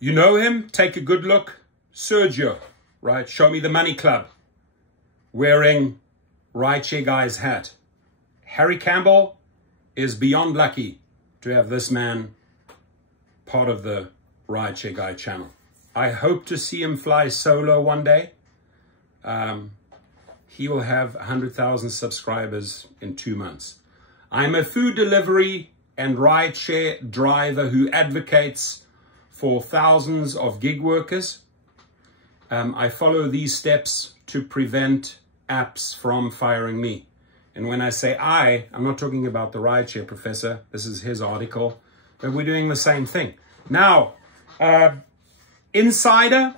You know him? Take a good look. Sergio, right? Show me the money club. Wearing Rideshare Guy's hat. Harry Campbell is beyond lucky to have this man part of the Rideshare Guy channel. I hope to see him fly solo one day. He will have 100,000 subscribers in 2 months. I'm a food delivery and rideshare driver who advocates for thousands of gig workers. I follow these steps to prevent apps from firing me. And when I say I'm not talking about the rideshare professor. This is his article, but we're doing the same thing. Now, Insider,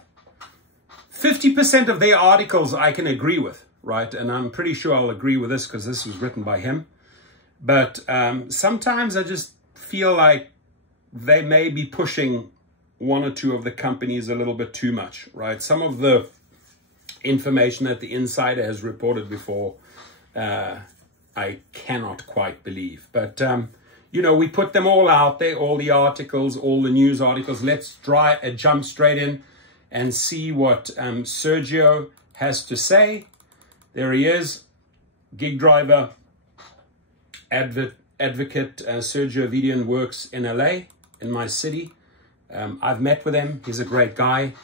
50% of their articles I can agree with, right? And I'm pretty sure I'll agree with this because this was written by him. But sometimes I just feel like they may be pushing one or two of the companies a little bit too much, right? Some of the information that the Insider has reported before, I cannot quite believe. But, you know, we put them all out there, all the articles, all the news articles. Let's jump straight in and see what Sergio has to say. There he is, gig driver, advocate. Sergio Avedian works in LA, in my city. I've met with him. He's a great guy.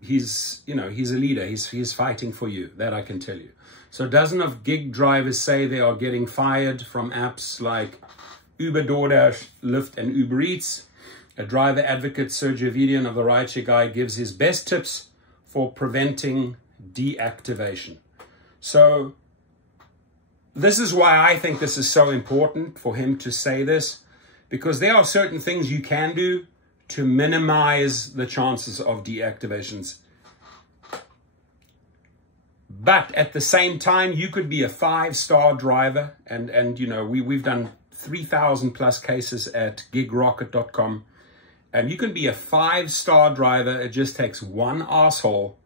He's a leader. He's fighting for you. That I can tell you. So dozens of gig drivers say they are getting fired from apps like Uber, DoorDash, Lyft, and Uber Eats. A driver advocate, Sergio Avedian of the Rideshare Guy, gives his best tips for preventing deactivation. So this is why I think this is so important for him to say this, because there are certain things you can do to minimize the chances of deactivations. But at the same time, you could be a 5-star driver. And you know, we've done 3,000 plus cases at gigrocket.com. And you can be a 5-star driver. It just takes one asshole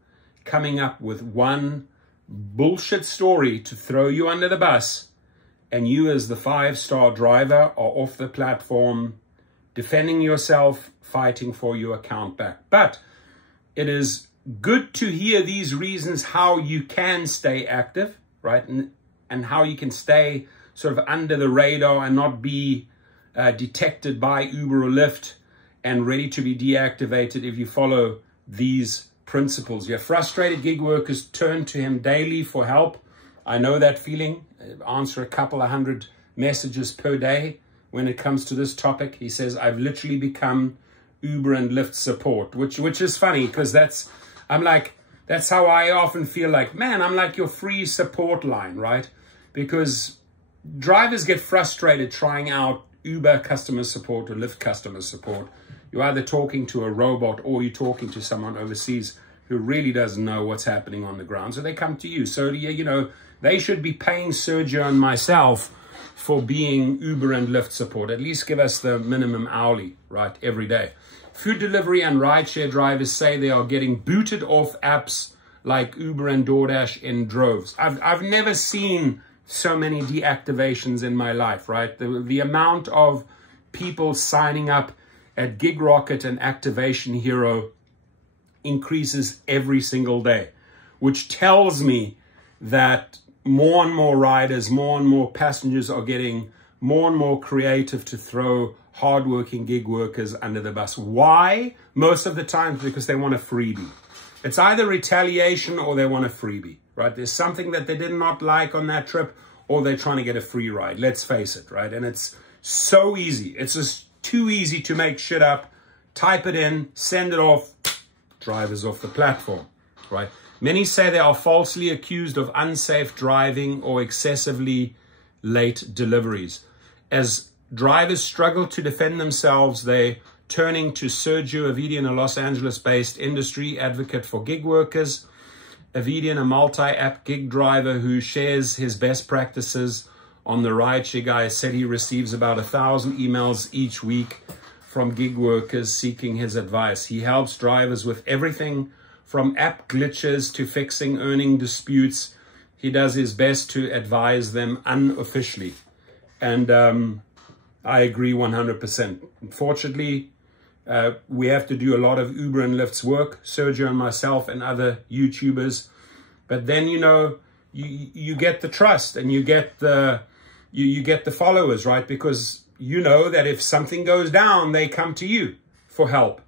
coming up with one bullshit story to throw you under the bus. And you as the 5-star driver are off the platform, defending yourself, fighting for your account back. But it is good to hear these reasons how you can stay active, right? And how you can stay sort of under the radar and not be detected by Uber or Lyft and ready to be deactivated if you follow these principles. Your frustrated gig workers turn to him daily for help. I know that feeling. I answer a couple of 100 messages per day when it comes to this topic. He says, I've literally become Uber and Lyft support, which is funny because that's how I often feel like, man, I'm like your free support line, right? Because drivers get frustrated trying out Uber customer support or Lyft customer support. You're either talking to a robot or you're talking to someone overseas who really doesn't know what's happening on the ground. So they come to you. So, you know, they should be paying Sergio and myself for being Uber and Lyft support. At least give us the minimum hourly, right, every day. Food delivery and rideshare drivers say they are getting booted off apps like Uber and DoorDash in droves. I've never seen so many deactivations in my life, right? The amount of people signing up at GigRocket and Activation Hero increases every single day, which tells me that more and more riders, more and more passengers are getting more and more creative to throw hardworking gig workers under the bus. Why? Most of the time because they want a freebie. It's either retaliation or they want a freebie, right? There's something that they did not like on that trip, or they're trying to get a free ride. Let's face it, right? And it's so easy. It's just too easy to make shit up, type it in, send it off, drivers off the platform, right? Many say they are falsely accused of unsafe driving or excessively late deliveries. As drivers struggle to defend themselves, they're turning to Sergio Avedian, a Los Angeles-based industry advocate for gig workers. Avedian, a multi-app gig driver who shares his best practices on the Rideshare Guy, said he receives about 1,000 emails each week from gig workers seeking his advice. He helps drivers with everything from app glitches to fixing earning disputes. He does his best to advise them unofficially. And I agree 100%. Unfortunately, We have to do a lot of Uber and Lyft's work, Sergio and myself and other YouTubers. But then, you know, you get the trust and you get the followers, right? Because you know that if something goes down, they come to you for help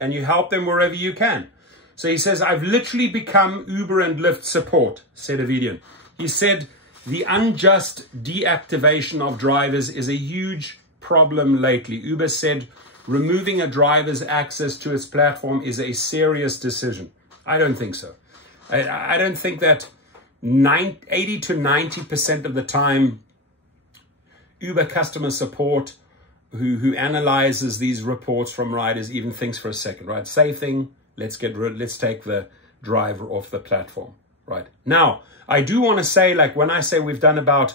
and you help them wherever you can. So he says, I've literally become Uber and Lyft support, said Avedian. He said, the unjust deactivation of drivers is a huge problem lately. Uber said, removing a driver's access to its platform is a serious decision. I don't think so. I don't think that 80 to 90% of the time, Uber customer support who analyzes these reports from riders even thinks for a second, right? Safe thing, let's take the driver off the platform, right? Now, I do want to say, like when I say we've done about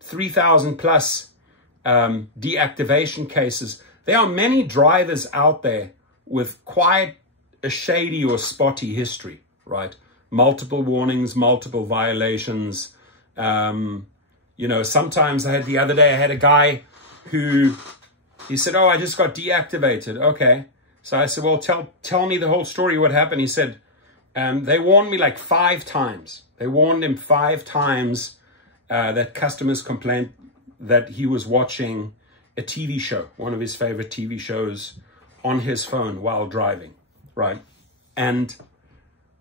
3,000 plus deactivation cases, there are many drivers out there with quite a shady or spotty history, right? Multiple warnings, multiple violations. You know, sometimes the other day I had a guy who, he said, oh, I just got deactivated. Okay. So I said, well, tell me the whole story, what happened. He said, they warned me like 5 times. They warned him 5 times that customers complained that he was watching a TV show, one of his favorite TV shows, on his phone while driving, right? And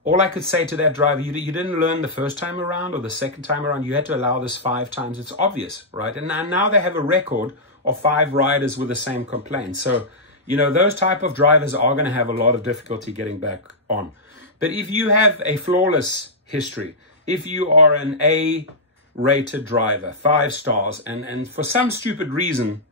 all I could say to that driver, you didn't learn the first time around or the second time around. You had to allow this 5 times. It's obvious, right? And now they have a record of 5 riders with the same complaint. So, you know, those type of drivers are going to have a lot of difficulty getting back on. But if you have a flawless history, if you are an A-rated driver, 5 stars, and for some stupid reason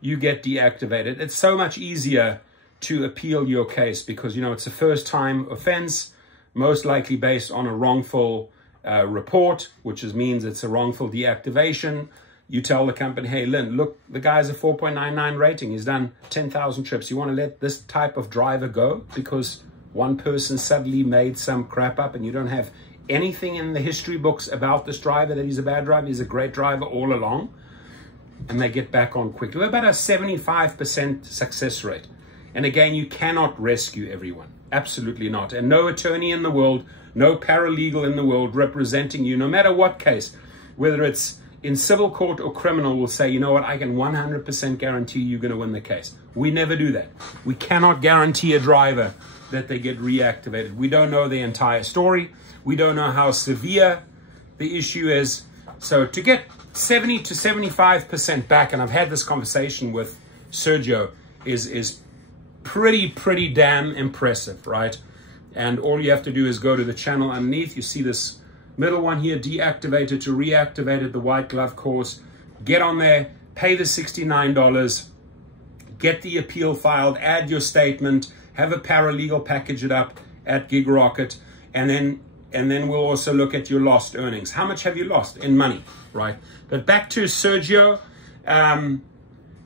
you get deactivated, it's so much easier to appeal your case because, you know, it's a first-time offense, most likely based on a wrongful report, which means it's a wrongful deactivation. You tell the company, hey, Lynn, look, the guy's a 4.99 rating. He's done 10,000 trips. You want to let this type of driver go because one person suddenly made some crap up and you don't have anything in the history books about this driver that he's a bad driver. He's a great driver all along. And they get back on quickly. We're about a 75% success rate. And again, you cannot rescue everyone. Absolutely not. And no attorney in the world, no paralegal in the world representing you, no matter what case, whether it's in civil court or criminal, will say, you know what, I can 100% guarantee you're going to win the case. We never do that. We cannot guarantee a driver that they get reactivated. We don't know the entire story. We don't know how severe the issue is. So to get 70 to 75% back, and I've had this conversation with Sergio, is pretty damn impressive, right? And all you have to do is go to the channel underneath. You see this middle one here, deactivated to reactivated, the white glove course. Get on there, pay the $69, get the appeal filed, add your statement, have a paralegal package it up at Gig Rocket, and then we'll also look at your lost earnings. How much have you lost in money, right? But back to Sergio.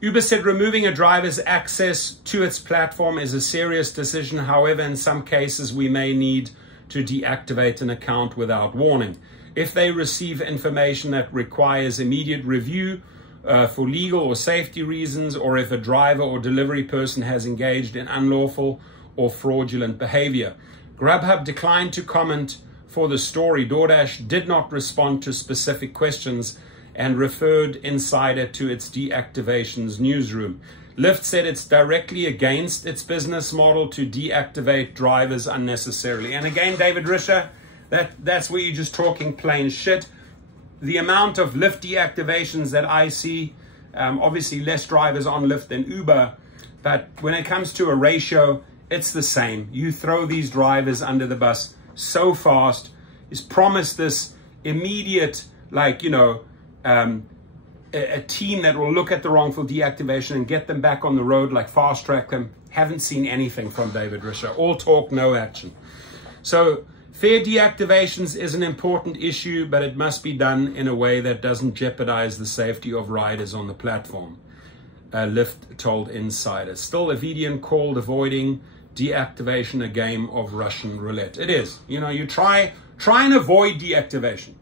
Uber said removing a driver's access to its platform is a serious decision. However, in some cases, we may need to deactivate an account without warning. If they receive information that requires immediate review for legal or safety reasons, or if a driver or delivery person has engaged in unlawful or fraudulent behavior. Grubhub declined to comment for the story. DoorDash did not respond to specific questions and referred Insider to its deactivations newsroom. Lyft said it's directly against its business model to deactivate drivers unnecessarily. And again, David Risher, that's where you're just talking plain shit. The amount of Lyft deactivations that I see, obviously less drivers on Lyft than Uber, but when it comes to a ratio, it's the same. You throw these drivers under the bus so fast, is promised this immediate, like, you know, a team that will look at the wrongful deactivation and get them back on the road, like fast track them. Haven't seen anything from David Risher. All talk, no action. So fair deactivations is an important issue, but it must be done in a way that doesn't jeopardize the safety of riders on the platform. Lyft told Insider. Still, Avedian called avoiding deactivation a game of Russian roulette. It is. You know, you try and avoid deactivation.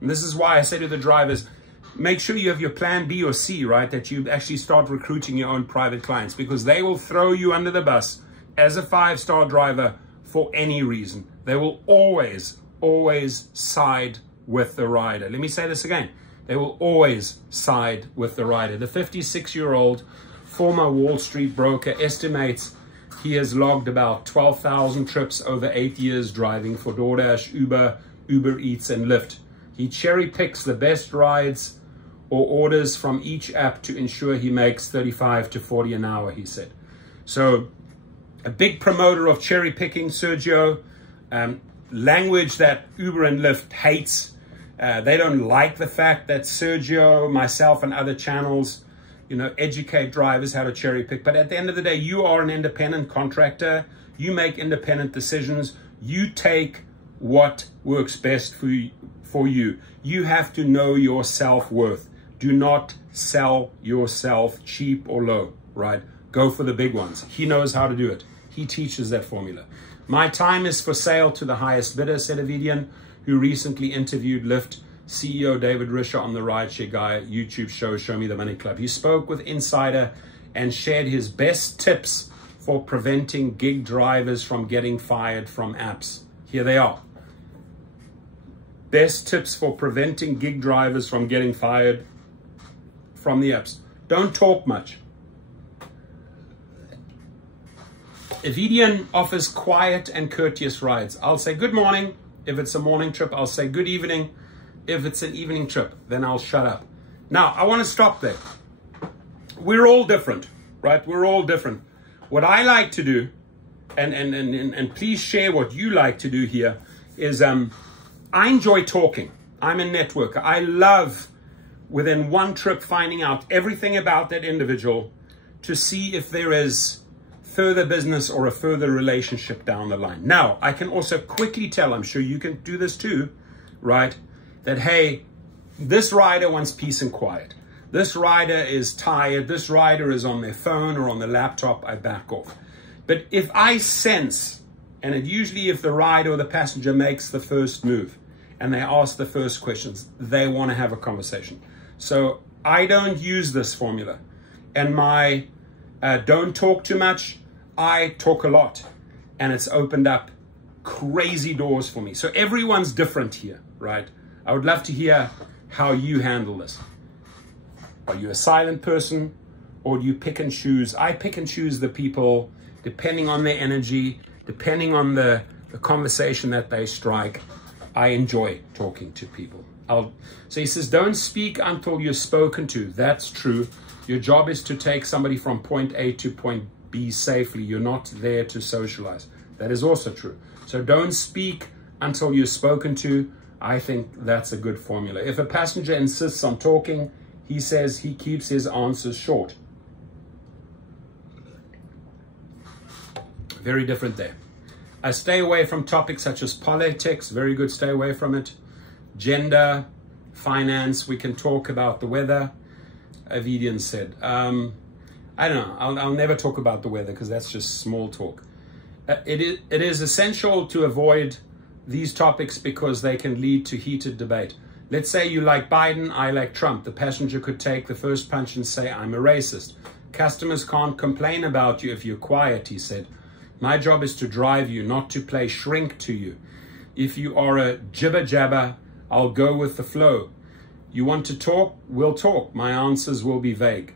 And this is why I say to the drivers, make sure you have your plan B or C, right? That you actually start recruiting your own private clients, because they will throw you under the bus as a 5-star driver for any reason. They will always, always side with the rider. Let me say this again. They will always side with the rider. The 56-year-old former Wall Street broker estimates he has logged about 12,000 trips over 8 years driving for DoorDash, Uber Eats, and Lyft. He cherry picks the best rides or orders from each app to ensure he makes 35 to 40 an hour, he said. So a big promoter of cherry picking, Sergio. Language that Uber and Lyft hates. They don't like the fact that Sergio, myself, and other channels, educate drivers how to cherry pick. But at the end of the day, you are an independent contractor. You make independent decisions. You take what works best for you. You have to know your self-worth. Do not sell yourself cheap or low, right? Go for the big ones. He knows how to do it. He teaches that formula. My time is for sale to the highest bidder, said Avedian, who recently interviewed Lyft CEO David Risher on the Rideshare Guy YouTube show, Show Me the Money Club. He spoke with Insider and shared his best tips for preventing gig drivers from getting fired from apps. Here they are. Best tips for preventing gig drivers from getting fired from the apps. Don't talk much. Avedian offers quiet and courteous rides. I'll say good morning if it's a morning trip. I'll say good evening if it's an evening trip. Then I'll shut up. Now, I want to stop there. We're all different, right? We're all different. What I like to do, and please share what you like to do here, is I enjoy talking. I'm a networker. I love, within one trip, finding out everything about that individual to see if there is further business or a further relationship down the line. Now, I can also quickly tell, I'm sure you can do this too, right? That, hey, this rider wants peace and quiet. This rider is tired. This rider is on their phone or on the laptop. I back off. But if I sense, and it usually if the rider or the passenger makes the first move and they ask the first questions, they want to have a conversation. So I don't use this formula. And my don't talk too much, I talk a lot, and it's opened up crazy doors for me. So everyone's different here, right? I would love to hear how you handle this. Are you a silent person, or do you pick and choose? I pick and choose the people depending on their energy, depending on the conversation that they strike. I enjoy talking to people. So he says, don't speak until you're spoken to. That's true. Your job is to take somebody from point A to point B safely. You're not there to socialize. That is also true. So don't speak until you're spoken to. I think that's a good formula. If a passenger insists on talking, he says he keeps his answers short. Very different there. I stay away from topics such as politics. Very good, stay away from it. Gender, finance, we can talk about the weather. Avedian said, I don't know, I'll never talk about the weather because that's just small talk. It is essential to avoid these topics because they can lead to heated debate. Let's say you like Biden, I like Trump. The passenger could take the first punch and say, I'm a racist. Customers can't complain about you if you're quiet, he said. My job is to drive you, not to play shrink to you. If you are a jibber jabber, I'll go with the flow. You want to talk? We'll talk. My answers will be vague.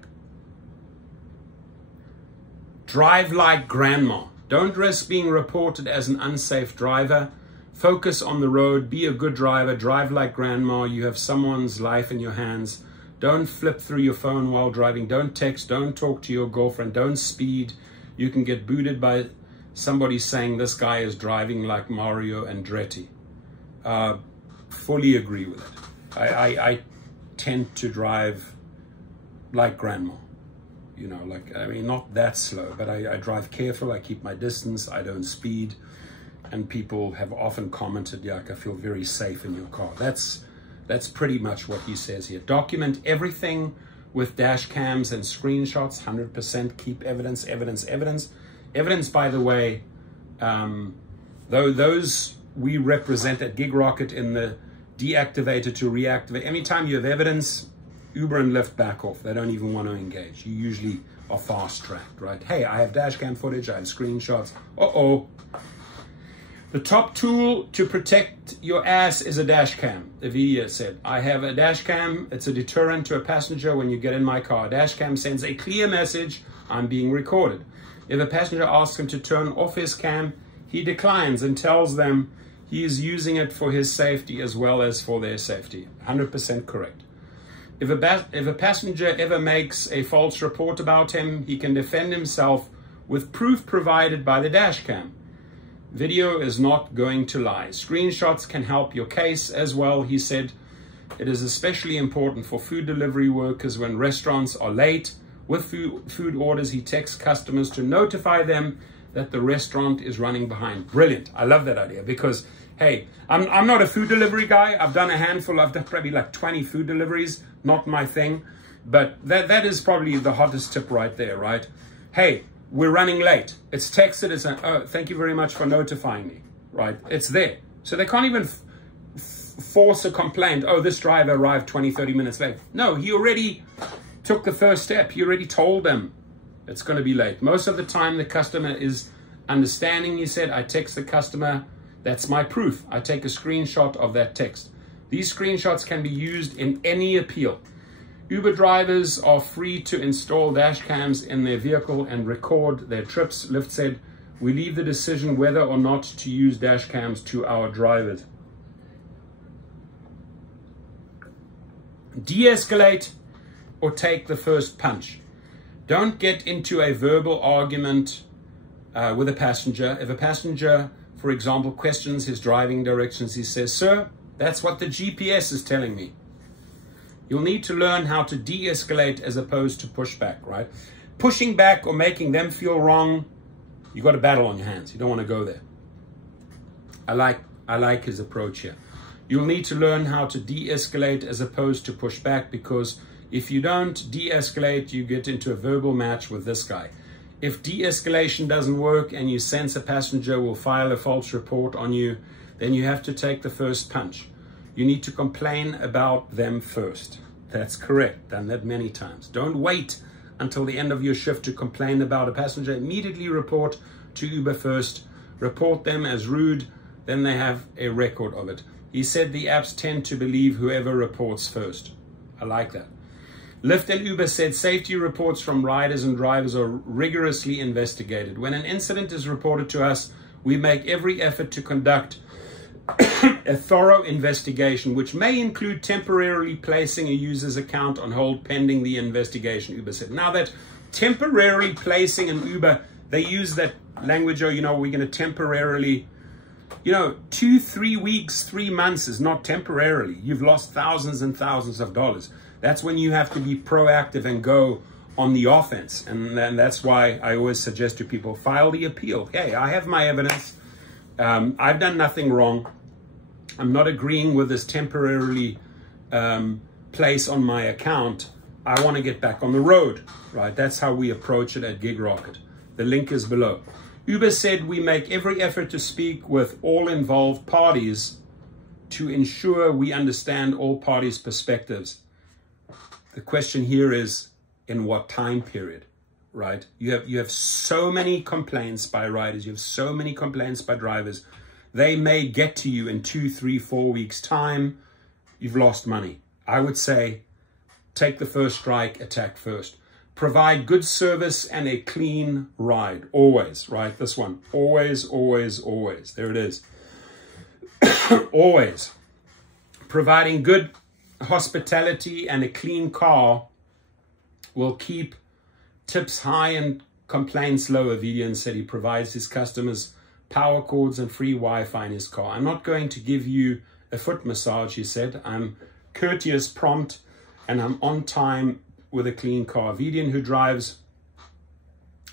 Drive like grandma. Don't risk being reported as an unsafe driver. Focus on the road. Be a good driver. Drive like grandma. You have someone's life in your hands. Don't flip through your phone while driving. Don't text. Don't talk to your girlfriend. Don't speed. You can get booted by somebody saying this guy is driving like Mario Andretti. Fully agree with it. I tend to drive like grandma. You know, like, I mean, not that slow, but I drive careful. I keep my distance. I don't speed. And people have often commented, yeah, I feel very safe in your car. That's pretty much what he says here. Document everything with dash cams and screenshots, 100%. Keep evidence, evidence, evidence. Evidence, by the way, those we represent at Gig Rocket in the deactivated to reactivate. Anytime you have evidence, Uber and Lyft back off. They don't even want to engage. You usually are fast-tracked, right? Hey, I have dash cam footage. I have screenshots. Uh-oh. The top tool to protect your ass is a dash cam, Avedian said. I have a dash cam. It's a deterrent to a passenger when you get in my car. Dash cam sends a clear message, I'm being recorded. If a passenger asks him to turn off his cam, he declines and tells them he is using it for his safety as well as for their safety. 100% correct. If a passenger ever makes a false report about him, he can defend himself with proof provided by the dash cam. Video is not going to lie. Screenshots can help your case as well, he said. It is especially important for food delivery workers when restaurants are late with food orders. He texts customers to notify them that the restaurant is running behind. Brilliant. I love that idea because, hey, I'm not a food delivery guy. I've done a handful. I've done probably like 20 food deliveries. Not my thing. But that is probably the hottest tip right there, right? Hey, we're running late. It's texted. It's oh, thank you very much for notifying me, right? It's there. So they can't even force a complaint. Oh, this driver arrived 20, 30 minutes late. No, he already took the first step. He already told them it's going to be late. Most of the time, the customer is understanding. He said, I text the customer. That's my proof. I take a screenshot of that text. These screenshots can be used in any appeal. Uber drivers are free to install dash cams in their vehicle and record their trips. Lyft said, we leave the decision whether or not to use dash cams to our drivers. De-escalate or take the first punch. Don't get into a verbal argument with a passenger. If a passenger, for example, questions his driving directions, he says, sir, that's what the GPS is telling me. You'll need to learn how to de-escalate as opposed to push back, right? Pushing back or making them feel wrong, you've got a battle on your hands. You don't want to go there. I like his approach here. You'll need to learn how to de-escalate as opposed to push back, because if you don't de-escalate, you get into a verbal match with this guy. If de-escalation doesn't work and you sense a passenger will file a false report on you, then you have to take the first punch. You need to complain about them first. That's correct. Done that many times. Don't wait until the end of your shift to complain about a passenger. Immediately report to Uber first. Report them as rude. Then they have a record of it. He said the apps tend to believe whoever reports first. I like that. Lyft and Uber said safety reports from riders and drivers are rigorously investigated. When an incident is reported to us, we make every effort to conduct a thorough investigation, which may include temporarily placing a user's account on hold pending the investigation, Uber said. Now that temporarily placing an Uber, they use that language, oh, you know, we're going to temporarily, you know, 2, 3 weeks, 3 months is not temporarily. You've lost thousands and thousands of dollars. That's when you have to be proactive and go on the offense. And that's why I always suggest to people, file the appeal. Hey, I have my evidence. I've done nothing wrong. I'm not agreeing with this temporarily place on my account. I want to get back on the road, right? That's how we approach it at GigRocket. The link is below. Uber said we make every effort to speak with all involved parties to ensure we understand all parties' perspectives. The question here is, in what time period, right? You have so many complaints by riders. You have so many complaints by drivers. They may get to you in 2, 3, 4 weeks' time. You've lost money. I would say take the first strike, attack first. Provide good service and a clean ride. Always, right? This one. Always, always, always. There it is. Always. Providing good hospitality and a clean car will keep tips high and complaints low. Avedian said he provides his customers power cords and free Wi-Fi in his car. I'm not going to give you a foot massage, he said. I'm courteous, prompt, and I'm on time with a clean car. Avedian, who drives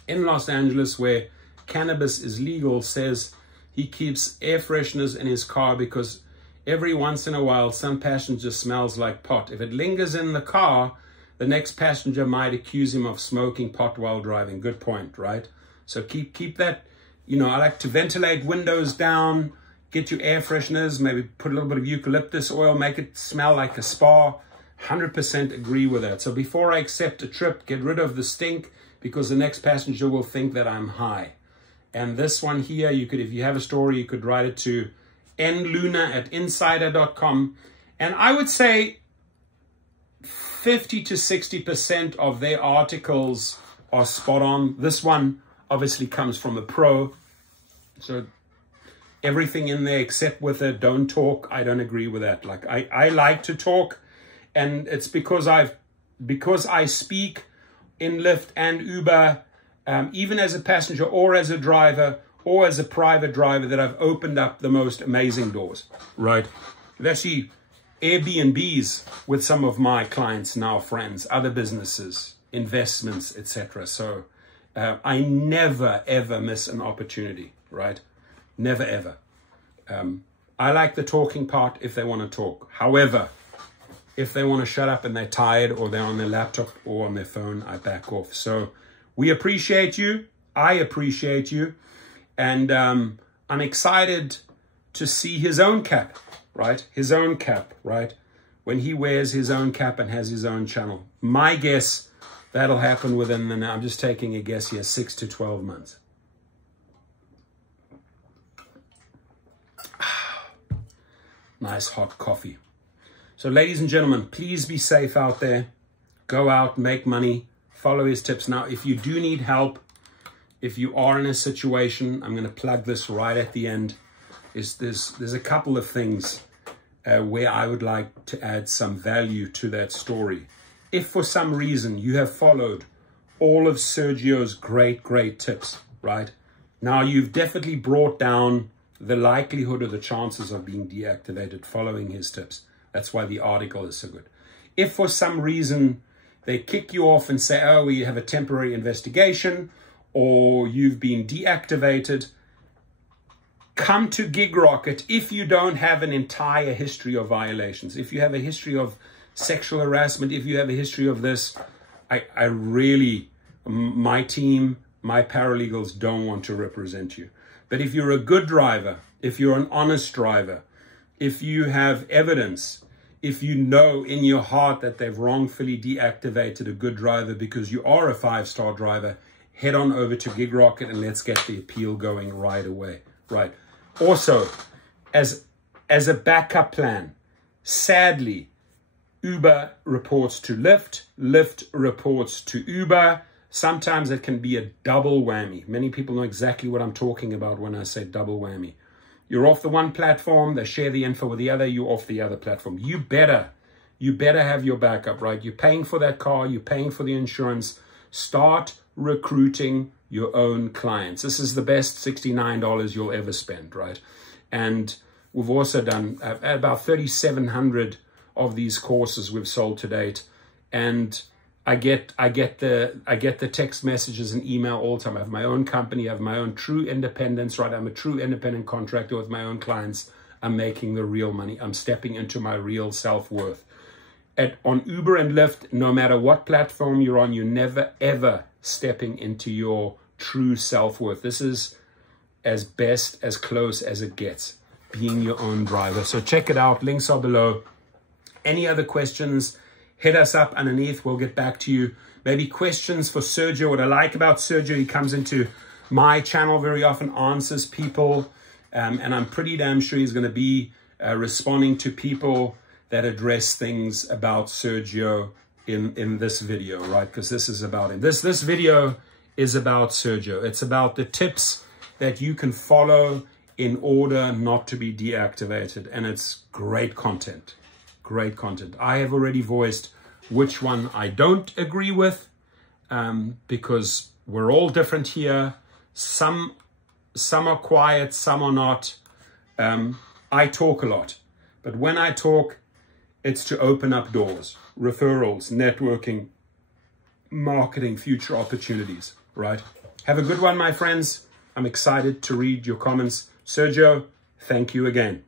in Los Angeles where cannabis is legal, says he keeps air fresheners in his car because every once in a while some passenger smells like pot. If it lingers in the car, the next passenger might accuse him of smoking pot while driving. Good point, right? So keep that. You know, I like to ventilate windows down, get your air fresheners, maybe put a little bit of eucalyptus oil, make it smell like a spa. 100% agree with that. So before I accept a trip, get rid of the stink, because the next passenger will think that I'm high. And this one here, you could, if you have a story, you could write it to nluna@insider.com. And I would say 50 to 60% of their articles are spot on. This one obviously comes from a pro. So everything in there except with a don't talk, I don't agree with that. Like I like to talk, and it's because I speak in Lyft and Uber, even as a passenger or as a driver or as a private driver, that I've opened up the most amazing doors, right? I've actually Airbnbs with some of my clients now, friends, other businesses, investments, etc. So I never, ever miss an opportunity, right? Never, ever. I like the talking part if they want to talk. However, if they want to shut up and they're tired or they're on their laptop or on their phone, I back off. So we appreciate you. I appreciate you. And I'm excited to see his own cap, right? His own cap, right? When he wears his own cap and has his own channel. My guess, that'll happen within the, I'm just taking a guess here, 6 to 12 months. Nice hot coffee. So ladies and gentlemen, please be safe out there. Go out, make money, follow his tips. Now, if you do need help, if you are in a situation, I'm going to plug this right at the end. There's a couple of things where I would like to add some value to that story. If for some reason you have followed all of Sergio's great tips, right? Now you've definitely brought down the likelihood or the chances of being deactivated following his tips. That's why the article is so good. If for some reason they kick you off and say, oh, we have a temporary investigation, or you've been deactivated, come to GigRocket if you don't have an entire history of violations. If you have a history of sexual harassment, if you have a history of this, I really, my team, my paralegals don't want to represent you. But if you're a good driver, if you're an honest driver, if you have evidence, if you know in your heart that they've wrongfully deactivated a good driver because you are a 5-star driver, head on over to GigRocket and let's get the appeal going right away. Right. Also, as a backup plan, sadly, Uber reports to Lyft, Lyft reports to Uber. Sometimes it can be a double whammy. Many people know exactly what I'm talking about when I say double whammy. You're off the one platform, they share the info with the other, you're off the other platform. You better have your backup, right? You're paying for that car, you're paying for the insurance. Start recruiting your own clients. This is the best $69 you'll ever spend, right? And we've also done about 3,700 of these courses we've sold to date. And I get the text messages and email all the time. I have my own company, I have my own true independence, right? I'm a true independent contractor with my own clients. I'm making the real money. I'm stepping into my real self-worth. On Uber and Lyft, no matter what platform you're on, you're never, ever stepping into your true self-worth. This is as close as it gets, being your own driver. So check it out. Links are below. Any other questions, hit us up underneath. We'll get back to you. Maybe questions for Sergio. What I like about Sergio, he comes into my channel very often, answers people. And I'm pretty damn sure he's going to be responding to people that address things about Sergio in this video, right? Because this is about him. This video is about Sergio. It's about the tips that you can follow in order not to be deactivated. And it's great content. Great content. I have already voiced which one I don't agree with, because we're all different here. Some are quiet, some are not. I talk a lot, but when I talk, it's to open up doors, referrals, networking, marketing, future opportunities, right? Have a good one, my friends. I'm excited to read your comments. Sergio, thank you again.